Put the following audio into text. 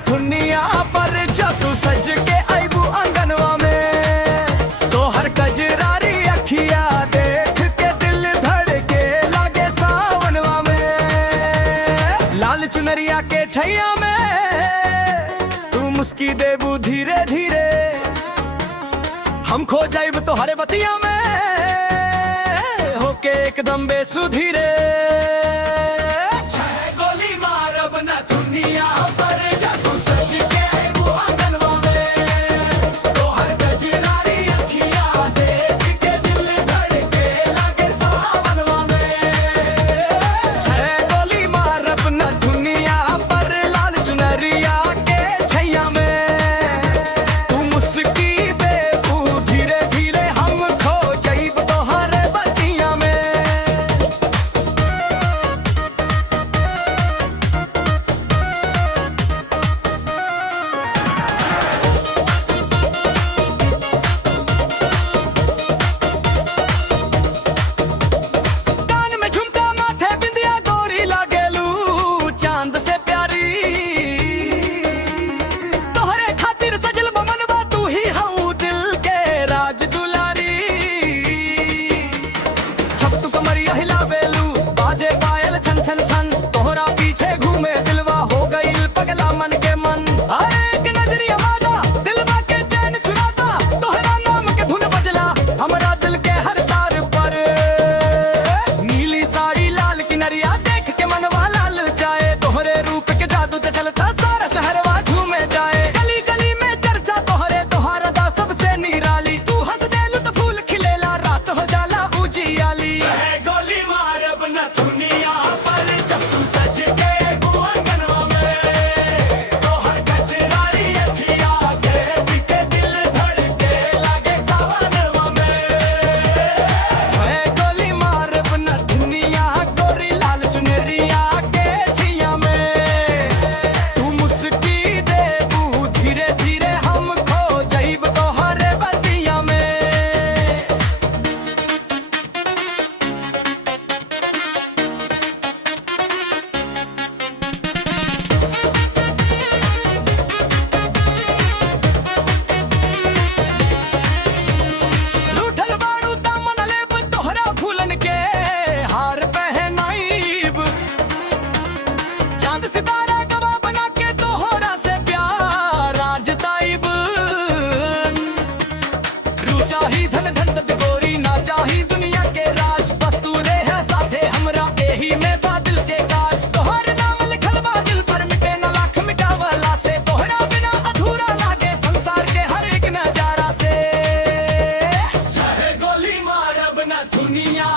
नथुनिया पर जब सज के आईबू आंगनवा में तो हर कजरारी अखिया देख के दिल धड़के लागे सावनवा में। लाल चुनरिया के छैया में तू मुस्की देबू धीरे धीरे, हम खो जाइब तो हरे बतिया में होके एकदम बेसुधीरे। गोली मारब नथुनिया पर जादू सज के आईबू आंगनवा में तो हर कजरारी अखिया देख के दिल धड़के लागे सावनवा में। गोली मारब नथुनिया पर लाल चुनरिया के छैया में तू मुस्की देबू धीरे धीरे, हम खो जाइब तो हरे बतिया में। कान में झुमका माथे बिंदिया गोरी लागेलू चांद से प्यारी, तोहरे खातिर सजल मनवा तू ही हूँ दिल के राज दुलारी। छप तू कमरिया हिलावेलू बाजे पायल छन छन छन, तोहरा पीछे घूमे दिलवा हो गईल पगला मन के मन। एक नजरिया मारा दिलवा के चैन चुराता, तोहरा नाम के धुन बजला हमरा दिल के हर तार पर। नीली साड़ी लाल किनरिया देख के मनवा लाल जाए, तोहरे रूप के जादू से चलता सारा शहरवा झूमे जाए। गली गली में चर्चा तोहरे तोहारा दा सबसे निराली, तू हंस देलू तो फूल खिलेला रात हो जाला उजियाली। गोली मारब नथुनिया पर जब तू सज के आईबू आंगनवा में तो हर कजरारी अखिया देख के दिल धड़के लागे सावनवा में। गोली मारब नथुनिया गोरी लाल चुनरिया के छैया में तू मुस्की देबू धीरे धीरे, हम खो जाइब तो हरे बतिया में। लूठल बाड़ू दामन लेब तोहरा फूलन के हार पहनाइब, चांद सितारा गवा बना के तोहरा से प्यार आज दाइब। रू चाही धन धन दत गोरी ना चाही दुनिया के राज, बस तू रे है साथे हमरा एही में बादल के काज। तोहर नाम लिखल बा दिल पर मिटे न लाख मिटावला से, तोहरा बिना अधूरा लागे संसार के हर एक नजारा से। चाहे गोली मारब नथुनिया